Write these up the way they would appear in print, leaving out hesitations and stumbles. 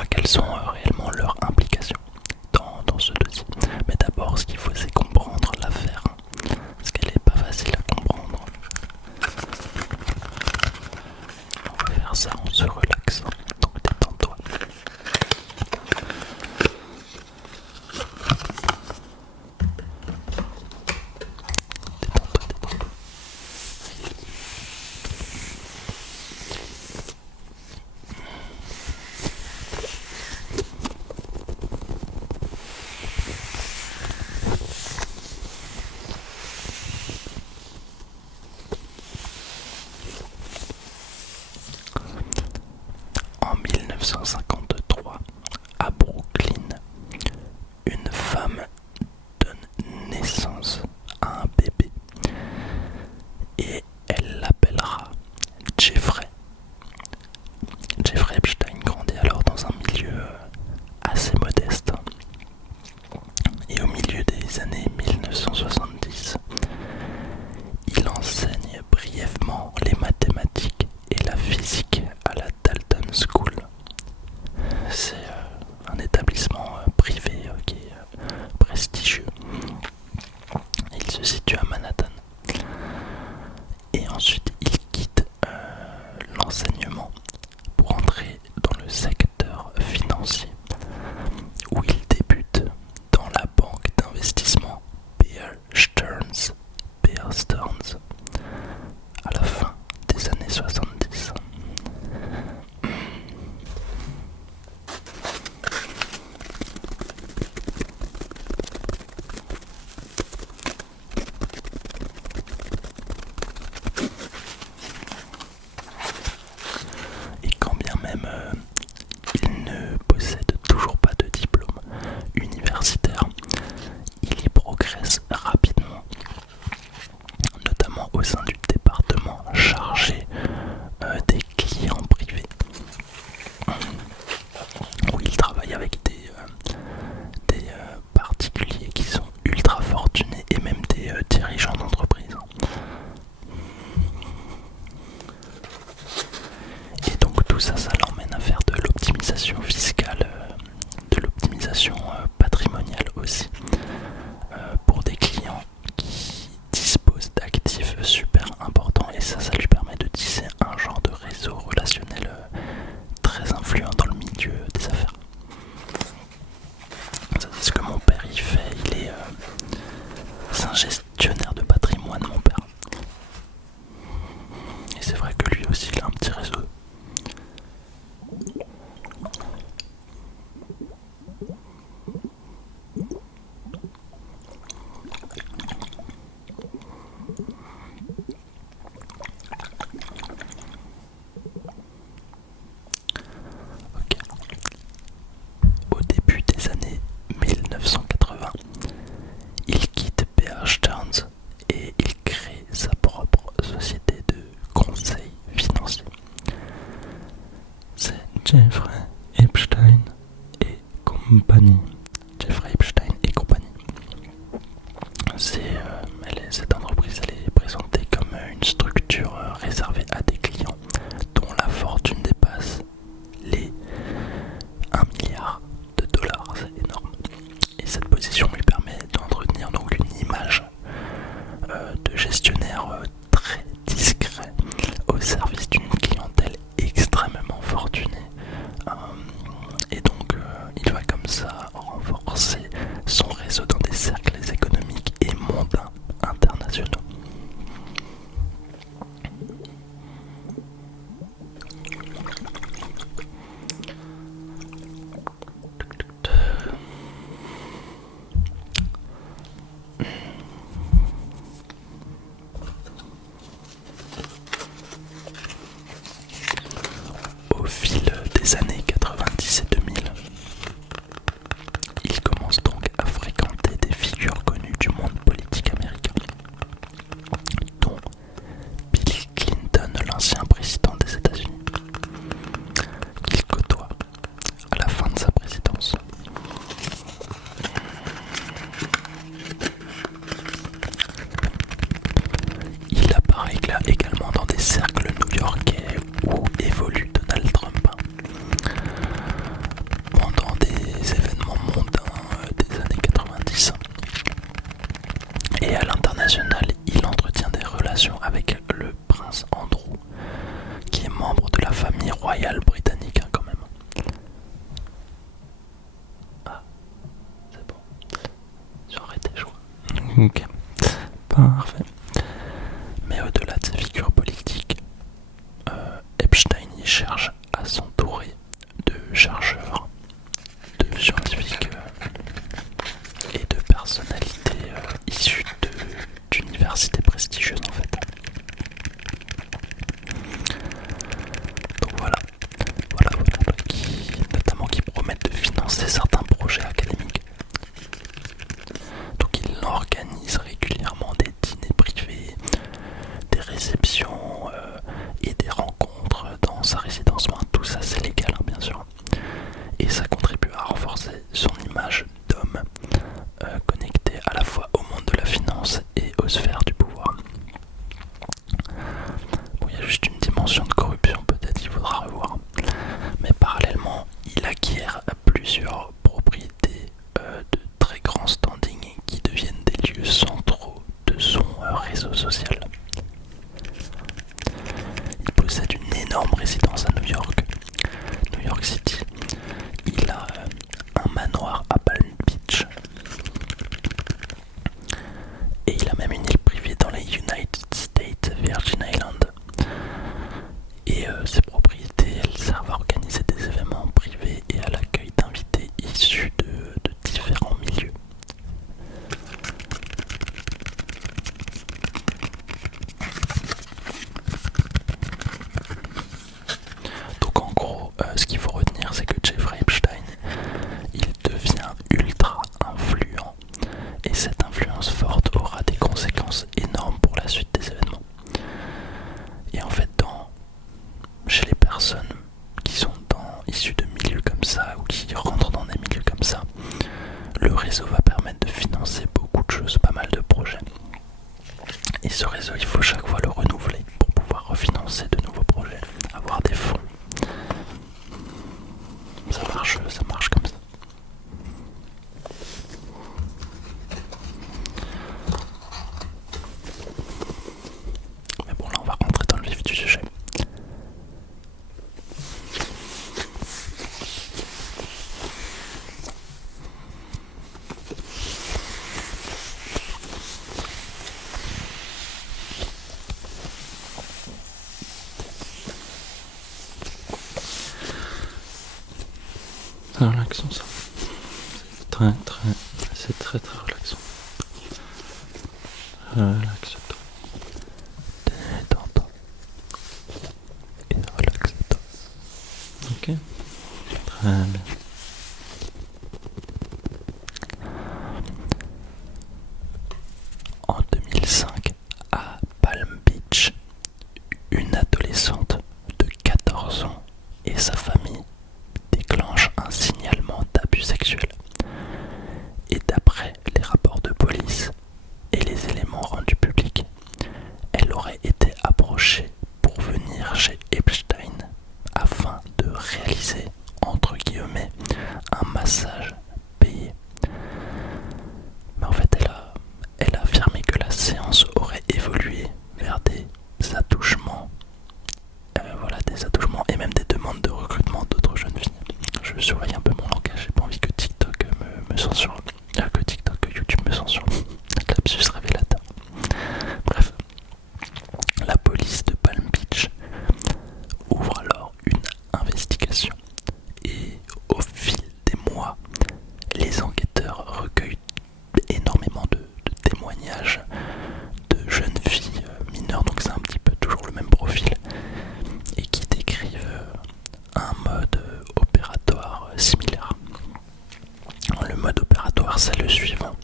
verra quelles sont réellement leurs implications dans ce dossier. Mais d'abord, ce qu'il faut, c'est comprendre l'affaire, parce qu'elle n'est pas facile à comprendre. On va faire ça en se relaxant, donc détends-toi. Détends-toi, détends-toi. En 1953, à Brooklyn, une femme donne naissance à un bébé et elle l'appellera Jeffrey. Jeffrey Epstein grandit alors dans un milieu assez modeste et au milieu des années 1970, il enseigne brièvement les mathématiques et la physique à la Dalton School. C'est un établissement privé qui est prestigieux. Il se situe à Manhattan. Et ensuite, il quitte l'enseignement pour entrer dans le secteur financier, où il débute dans la banque d'investissement Bear Stearns, à la fin des années 70. Et quand bien même il ne possède toujours pas de diplôme universitaire, il y progresse rapidement, notamment au sein du département chargé des clients privés, où il travaille avec des particuliers qui sont ultra fortunés et même des dirigeants d'entreprise. Et donc tout ça, ça l'emmène à faire de l'optimisation fiscale, de l'optimisation patrimoniale aussi, pour des clients qui disposent d'actifs super importants. Et ça lui permet de tisser un genre de réseau relationnel très influent dans le milieu des affaires. Ça, c'est ce que mon père il fait. C'est un gestionnaire de patrimoine, mon père. Et c'est vrai que lui aussi, il a un petit réseau. Ok. Au début des années 1980, il quitte Bear Stearns et il crée sa propre société de conseil financier. C'est Jeffrey Epstein et compagnie. Jeffrey Epstein et compagnie. Cette entreprise, elle est présentée comme une structure réservée à des clients dont la fortune dépasse les 1 milliard de dollars. C'est énorme. Et cette position lui permet d'entretenir donc une image de gestionnaire très discret au service d'une clientèle extrêmement fortunée. Et donc il va comme ça possède une énorme résidence à New York City. Il a un manoir à Palm Beach. Et il a même une île privée dans les United States Virgin Islands. Et ses propriétés, elles servent à organiser des événements privés et à l'accueil d'invités issus de différents milieux. Donc en gros, ce qu'il faut retenir, c'est que Jeffrey Epstein, il devient ultra influent. Et cette influence forte aura des conséquences énormes pour la suite des événements. Et en fait, chez les personnes qui sont issues de milieux comme ça, ou qui rentrent dans des milieux comme ça, le réseau va permettre de financer beaucoup de choses, pas mal de projets. Et ce réseau, il faut chaque fois le renouveler pour pouvoir refinancer de nouveaux projets, avoir des fonds. Ça marche comme ça. Mais bon, là on va rentrer dans le vif du sujet. C'est relaxant ça. C'est très relaxant. Relaxe-toi. Détends-toi. Et relaxe-toi. Ok. Très bien. En 2005, à Palm Beach, une adolescente de 14 ans et sa famille déclenchent un signalement d'abus sexuel. Et d'après les rapports de police et les éléments rendus publics, elle aurait été approchée pour venir chez Epstein afin de réaliser, entre guillemets, un massage payé. Mais en fait, elle a affirmé que la séance aurait évolué vers des attouchements, des attouchements et même des demandes de recrutement d'autres jeunes filles. Je surveille un peu mon langage, j'ai pas envie que TikTok me censure, que YouTube me censure. Lapsus révélateur. Bref, la police de Palm Beach ouvre alors une investigation et au fil des mois, les enquêteurs recueillent énormément de témoignages de jeunes filles mineures, donc c'est un petit peu toujours le même profil, et qui décrivent un mode opératoire similaire. Le mode opératoire, c'est le suivant.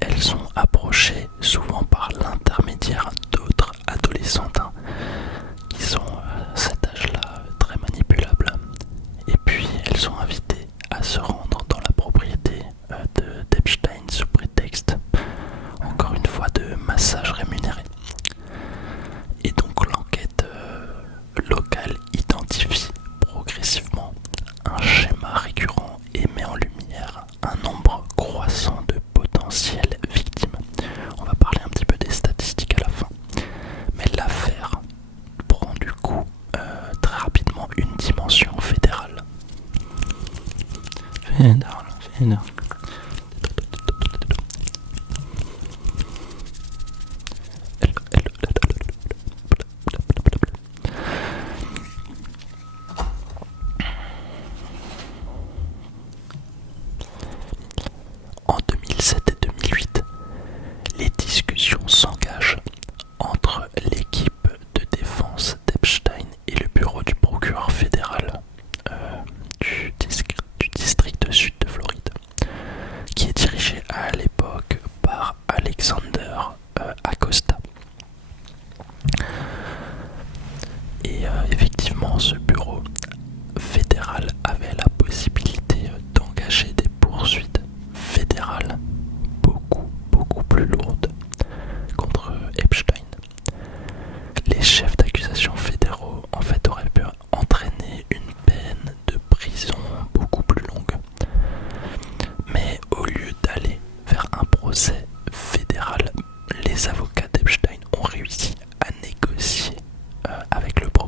Elles sont approchées souvent par l'intermédiaire d'autres adolescentes qui sont à cet âge-là très manipulables. Et puis elles sont invitées à se rendre dans la propriété d'Epstein sous prétexte, encore une fois, de massage rémunéré. Et donc l'enquête locale identifie progressivement un schéma récurrent et met en lumière un nombre croissant de potentielles victimes. On va parler un petit peu des statistiques à la fin. Mais l'affaire prend du coup très rapidement une dimension fédérale. Fédérale. En 2007 et 2008, les discussions s'engagent entre l'équipe de défense d'Epstein et le bureau du procureur fédéral du district sud de Floride, qui est dirigé à l'époque par Alexander Acosta. Et effectivement, ce bureau fédéral avait la possibilité d'engager des poursuites fédérales beaucoup plus lourdes contre Epstein. Les chefs d'accusation fédéraux en fait auraient pu entraîner une peine de prison beaucoup plus longue. Mais au lieu d'aller vers un procès fédéral, les avocats d'Epstein ont réussi à négocier avec le procureur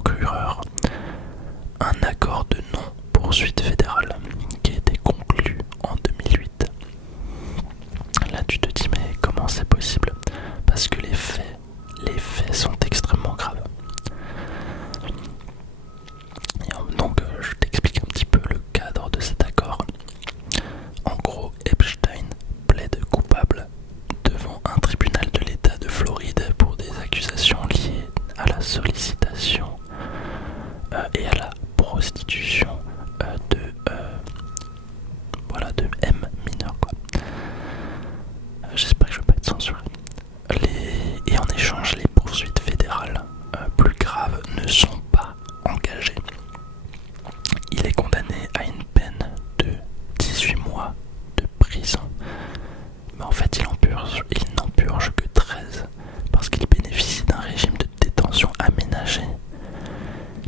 et à la prostitution de M mineurs quoi. J'espère que je vais pas être censuré. Et en échange, les poursuites fédérales plus graves ne sont pas engagées. Il est condamné à une peine de 18 mois de prison. Mais en fait, il n'empurge que 13 parce qu'il bénéficie d'un régime de détention aménagé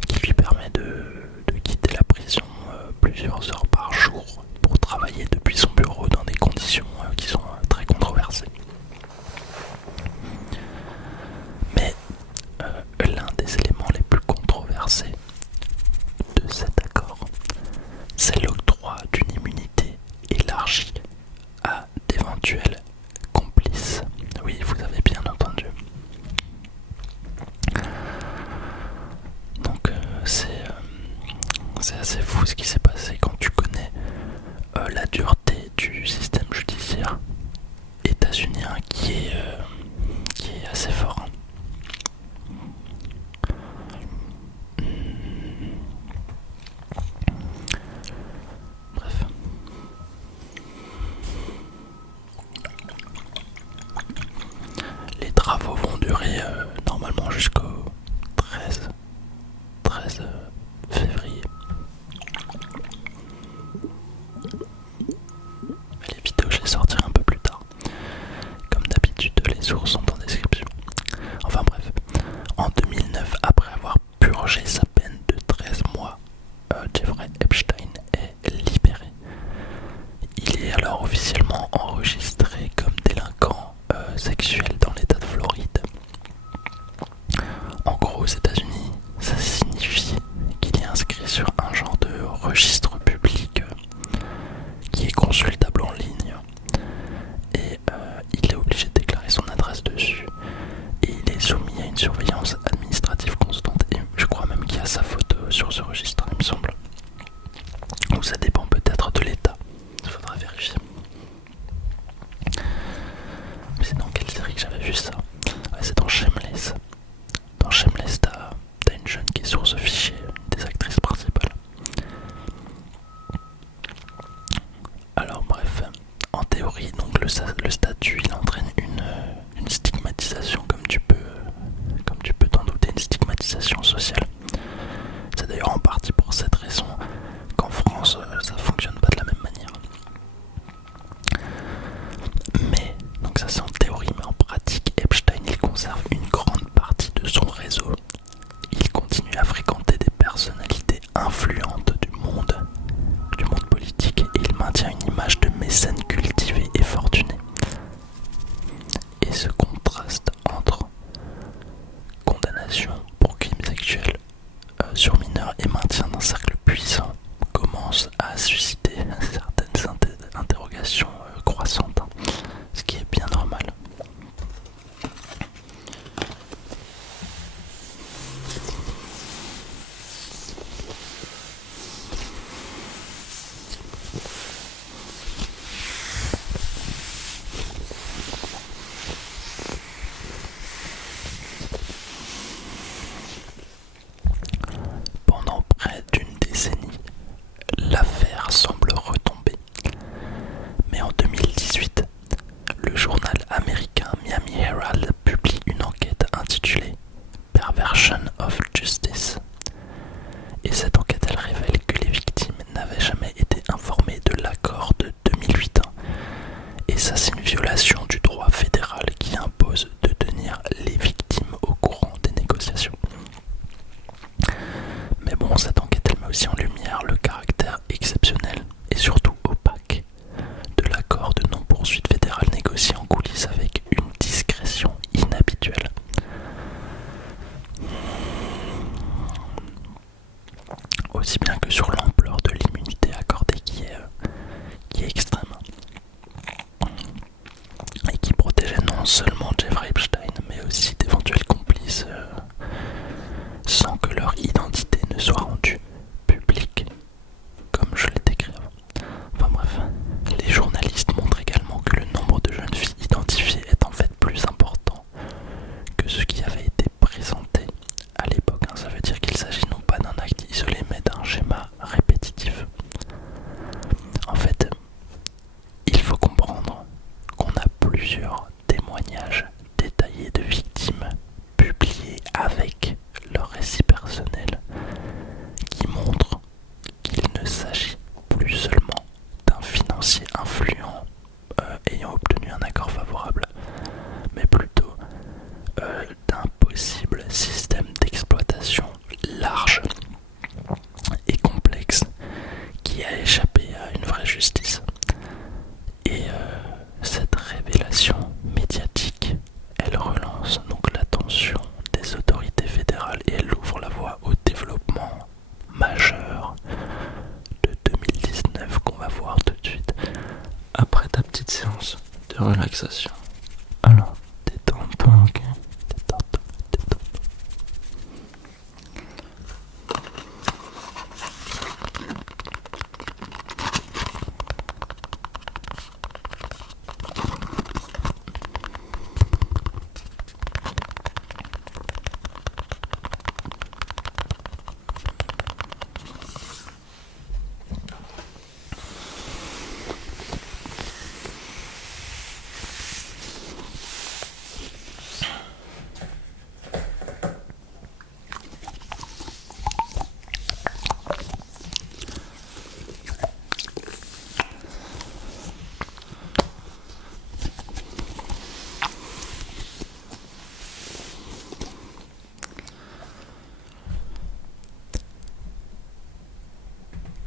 qui lui permet de quitter la prison plusieurs heures par jour pour travailler depuis son bureau dans des conditions qui sont très controversées. Mais l'un des éléments les plus controversés de cet accord, c'est l'octroi d'une immunité élargie à d'éventuels complices. Oui, vous avez bien entendu. Donc c'est assez fou ce qui s'est passé quand tu connais la dureté du système judiciaire états-unien qui est assez fort. Bref. Les travaux vont durer normalement jusqu'au 13 février. Les vidéos, je les sortirai un peu plus tard. Comme d'habitude, les sources sont en description. Enfin bref, en 2009, après avoir purgé sa peine de 13 mois, Jeffrey Epstein est libéré. Il est alors officiellement enregistré comme délinquant sexuel dans l'état de Floride. En gros, aux États-Unis, ça signifie qu'il est inscrit sur un genre de registre public qui est consultable en ligne et il est obligé de déclarer son adresse dessus et il est soumis à une surveillance administrative constante et je crois même qu'il y a sa photo sur ce registre, il me semble. Ou ça dépend peut-être de l'état, il faudra vérifier. Mais c'est dans quelle série que j'avais vu ça? Ouais, c'est dans Shameless. Dans Shameless, t'as une jeune qui est sur ce fichier, une des actrices principales. Alors bref, en théorie, donc le statut il entraîne une stigmatisation comme tu peux t'en douter, une stigmatisation sociale. C'est d'ailleurs en partie pour cette raison qu'en France ça fonctionne pas de la même manière. Mais, donc ça c'est en théorie, mais en pratique, Epstein il conserve une grande partie de son réseau. Il continue à fréquenter des personnalités influentes du monde politique et il maintient une image de mécène cultivé et fortuné. Et ce contraste entre condamnation pour crimes sexuels sur mineurs et maintien d'un cercle puissant commence à susciter certaines interrogations croissantes, ce qui est bien normal. Pendant près d'une décennie, l'affaire semble retomber. Mais en 2018, le journal américain Miami Herald publie une enquête intitulée Perversion of Justice. Et cette enquête, elle révèle que les victimes n'avaient jamais été informées de l'accord de 2008. Et ça, c'est une violation du droit fédéral qui impose de tenir les victimes au courant des négociations. Mais bon, cette enquête, elle met aussi en lumière le caractère exceptionnel et surtout opaque de l'accord de non-poursuite fédérale négocié en coulisses avec une discrétion inhabituelle. Aussi bien que sur l'ampleur de l'immunité accordée qui est extrême. Et qui protégeait non seulement Jeffrey Epstein, mais aussi d'éventuels complices sans que leur identité ne soit rendue publique, comme je l'ai décrit avant. Enfin bref, les journalistes montrent également que le nombre de jeunes filles identifiées est en fait plus important que ce qui avait été présenté à l'époque. Ça veut dire qu'il s'agit non pas d'un acte relaxation. Alors, détends-toi, ok? Détends-toi, détends-toi.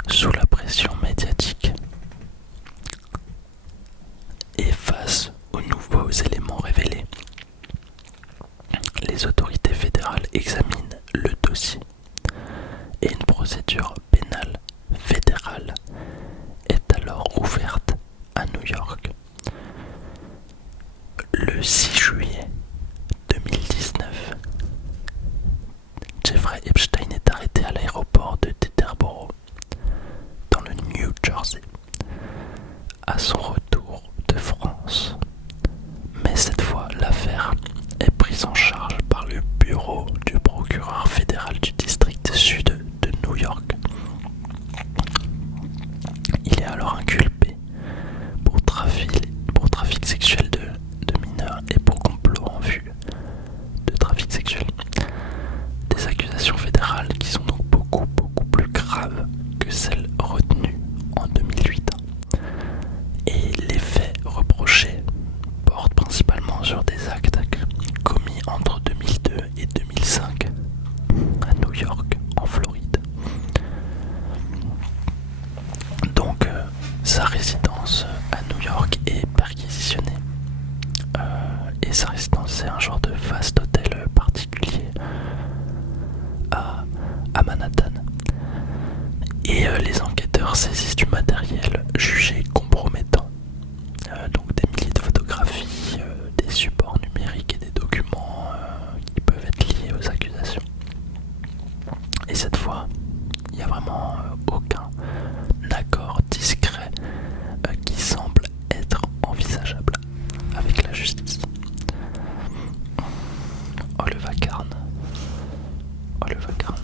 Sous la pression médiatique et face aux nouveaux éléments révélés, les autorités fédérales examinent le dossier et une procédure pénale fédérale est alors ouverte à New York. Le 6 juillet 2019, Jeffrey Epstein est arrêté à l'aéroport de Teterboro, dans le New Jersey, à son retour de France. Mais cette fois, l'affaire est prise en charge par le bureau du procureur fédéral du district sud de New York. Il est alors inculpé pour trafic sexuel de mineurs et pour complot en vue de trafic sexuel. Des accusations fédérales qui sont donc beaucoup plus graves que celles retenues en 2008. Et les faits reprochés portent principalement sur des actes commis entre 2002 et 2005 à New York, en Floride. Donc sa résidence à New York est perquisitionnée. Et sa résidence, c'est un genre de vaste hôtel particulier à Manhattan. Et les enquêteurs saisissent du matériel jugé compromettant. Donc des milliers de photographies, des supports numériques et des documents qui peuvent être liés aux accusations. Et cette fois, il n'y a vraiment aucun accord discret qui semble être envisageable avec la justice. Oh le vacarme. Oh le vacarme.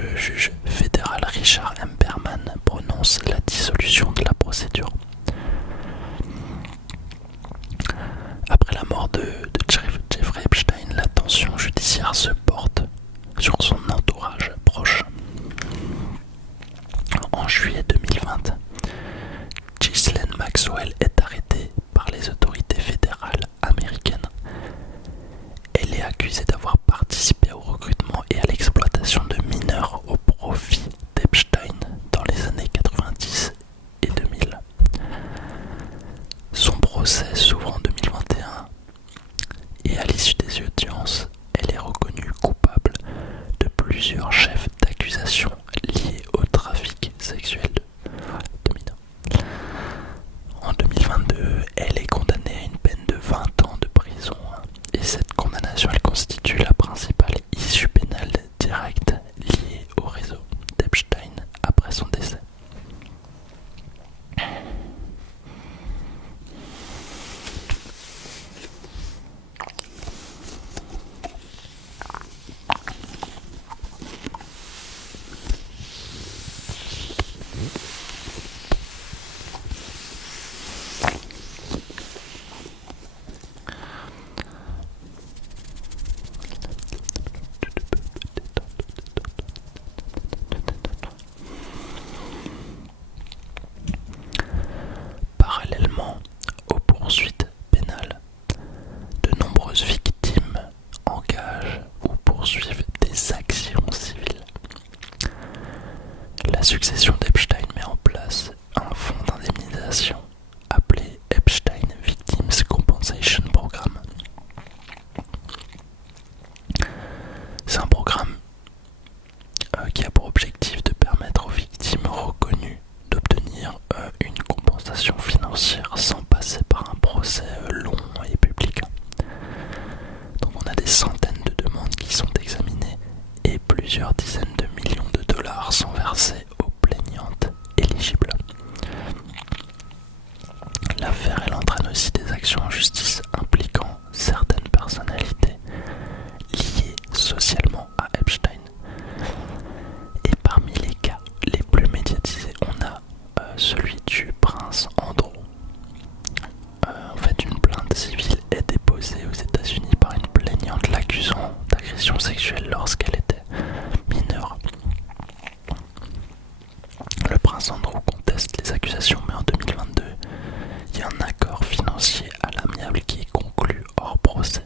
le juge fédéral Richard M. Berman prononce la dissolution de la procédure. Après la mort de Jeffrey Epstein, l'attention judiciaire se porte sur son entourage proche. En juillet 2020, Ghislaine Maxwell est arrêtée par les autorités fédérales américaines. Elle est accusée d'avoir participé au recrutement et à l'exploitation de mineurs au profit d'Epstein dans les années 90 et 2000. Son procès s'ouvre en 2021 et à l'issue des audiences, elle est reconnue coupable de plusieurs chefs d'accusation liés au trafic sexuel de mineurs. En 2022, elle est condamnée à une peine de 20 ans de prison et cette condamnation elle constitue la principale issue pénale directe liée au réseau d'Epstein après son décès. Parallèlement aux poursuites pénales, de nombreuses victimes engagent ou poursuivent des actions civiles. La succession d'Epstein met en place un fonds d'indemnisation appelé Epstein Victims Compensation Program. C'est un programme qui a pour objectif de permettre aux victimes reconnues d'obtenir une compensation financière sans passer par un procès long et public. Donc on a des centaines de demandes qui sont examinées et plusieurs dizaines de millions de dollars sont versés aux plaignantes éligibles. L'affaire elle entraîne aussi des actions en justice impliquant certaines personnalités liées socialement à Epstein. Et parmi les cas les plus médiatisés, on a celui du prince Andrew. En fait, une plainte civile est déposée aux États-Unis par une plaignante l'accusant d'agression sexuelle lorsqu'elle était mineure. Le prince Andrew conteste les accusations, mais en 2022, il y a un accord financier à l'amiable qui est conclu hors procès.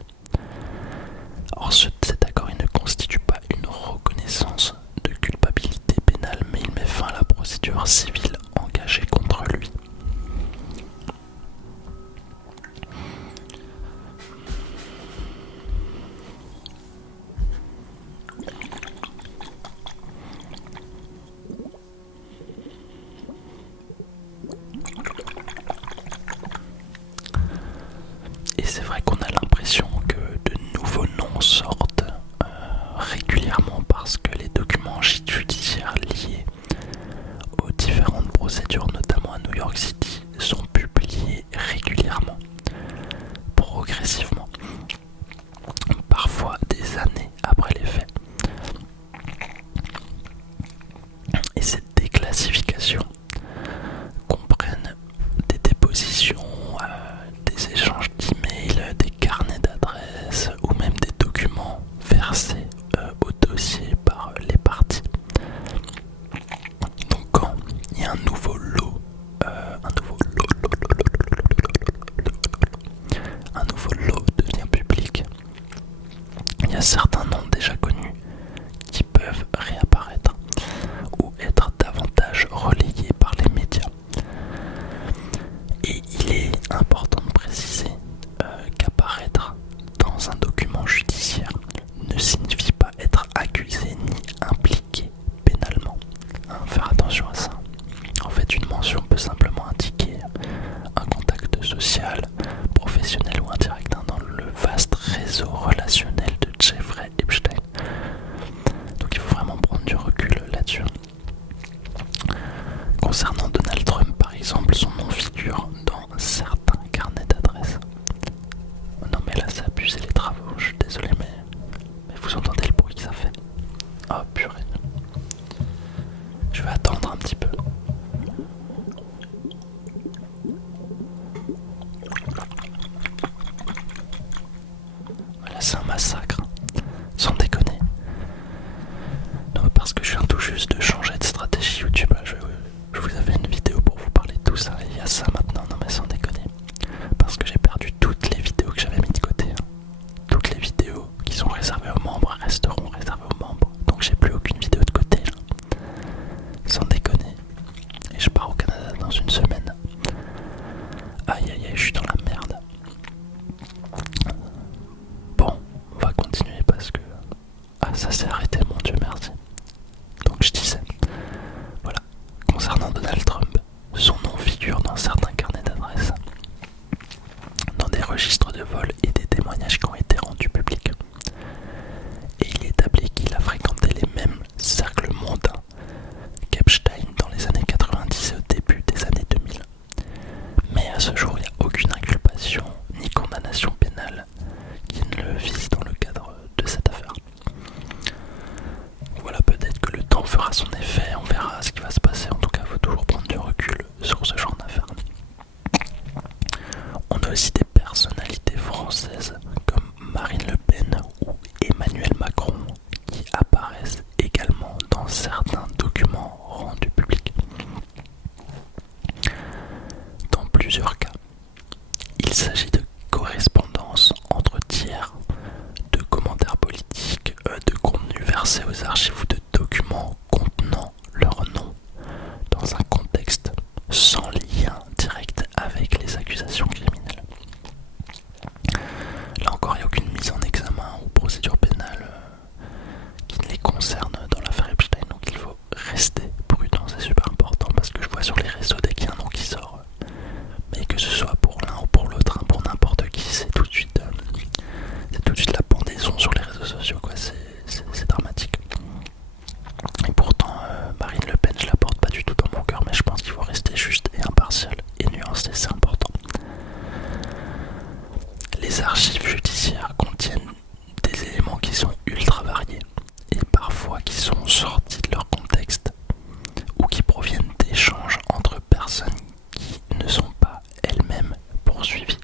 Or, cet accord il ne constitue pas une reconnaissance de culpabilité pénale, mais il met fin à la procédure civile engagée contre lui. Et c'est vrai qu'on a l'impression que de nouveaux noms sortent régulièrement parce que les documents judiciaires liés aux différentes procédures, notamment à New York City, sont publiés régulièrement, progressivement, parfois des années après les faits. Et ces déclassifications comprennent des dépositions, des échanges d'emails, des carnets d'adresses ou même des documents versés au dossier par les parties. Donc quand il y a un nouveau lot devient public, il y a certains noms déjà connus qui peuvent réapparaître ou être davantage relayés par les médias. Et il est important de préciser qu'apparaître dans un document judiciaire ne signifie pas être accusé ni impliqué pénalement. Faire attention à ça. En fait, une mention peut simplement indiquer un contact social, professionnel ou indirect dans le vaste réseau relationnel de Jeffrey Epstein. Donc il faut vraiment prendre du recul là-dessus. Concernant Donald Trump par exemple, son nom figure dans certains carnets d'adresses. Non mais là c'est abusé les travaux, je suis désolé mais vous entendez le bruit que ça fait. Oh purée. juste de changer de stratégie YouTube. Je vous avais une vidéo pour vous parler de tout ça, et il y a ça maintenant, non mais sans déconner. Parce que j'ai perdu toutes les vidéos que j'avais mis de côté. Toutes les vidéos qui sont réservées aux membres resteront réservées aux membres. Donc j'ai plus aucune vidéo de côté là. Sans déconner. Et je pars au Canada dans une semaine. Aïe aïe aïe, je suis dans la merde. Bon, on va continuer parce que... Ah, ça s'est arrêté, mon Dieu merci. Donc je disais, voilà, concernant Donald Trump, son nom figure dans certains carnets d'adresses, dans des registres de vol et des témoignages qui ont été rendus publics. Et il est établi qu'il a fréquenté les mêmes cercles mondains qu'Epstein dans les années 90 et au début des années 2000. Mais à ce jour, il n'y a aucune inculpation ni condamnation pénale qui ne le vise dans le cadre de cette affaire. Voilà, peut-être que le temps fera son effet, on verra ce qui va se passer. En tout cas, il faut toujours prendre du recul sur ce genre d'affaires. On a aussi des personnalités françaises comme Marine Le Pen ou Emmanuel Macron qui apparaissent également dans certains documents rendus publics. Dans plusieurs cas, il s'agit de correspondance entre tiers, de commentaires politiques, de contenus versés aux archives ou de documents contenant leur nom dans un contexte sans lien direct avec les accusations criminelles. Là encore, il n'y a aucune mise en examen ou procédure pénale qui ne les concerne dans l'affaire Epstein, donc il faut rester prudent, c'est super important parce que je vois sur les réseaux dès qu'il y a un nom qui sort, mais que ce soit pour l'un ou pour l'autre, pour n'importe qui, c'est tout de suite la pendaison sur les réseaux sociaux, quoi. C'est dramatique. Et pourtant, Marine Le Pen, je la porte pas du tout dans mon cœur, mais je pense qu'il faut rester juste et impartial et nuancé, c'est important. Les archives judiciaires contiennent des éléments qui sont ultra variés et parfois qui sont sortis de leur contexte ou qui proviennent d'échanges entre personnes qui ne sont pas elles-mêmes poursuivies.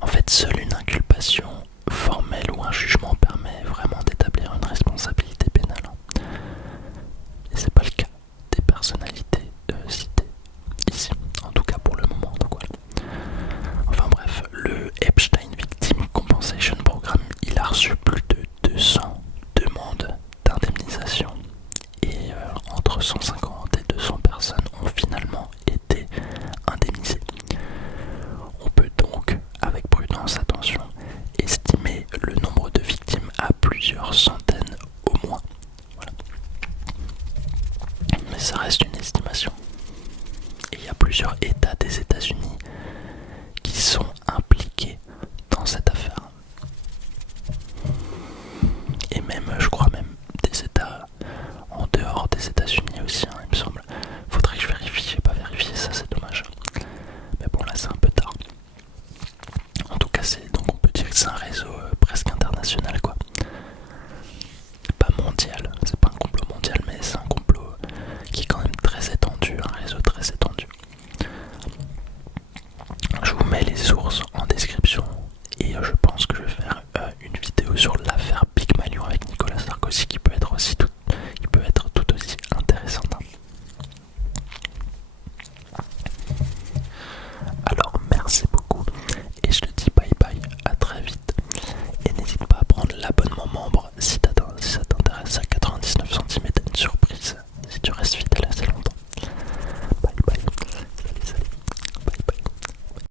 En fait, seule une inculpation formelle ou un jugement permet vraiment d'établir une responsabilité pénale. Et c'est pas le cas des personnalités citées ici, en tout cas pour le moment. Donc voilà. Enfin bref, le Epstein Victim Compensation Programme, il a reçu plus de 200 demandes d'indemnisation et entre 150 et 200 personnes ont finalement été indemnisées. On peut donc, avec prudence, attention, estimer le nombre de victimes à plusieurs centaines au moins. Voilà. Mais ça reste une estimation. Et il y a plusieurs États des États-Unis qui sont impliqués dans cette affaire. Et même, je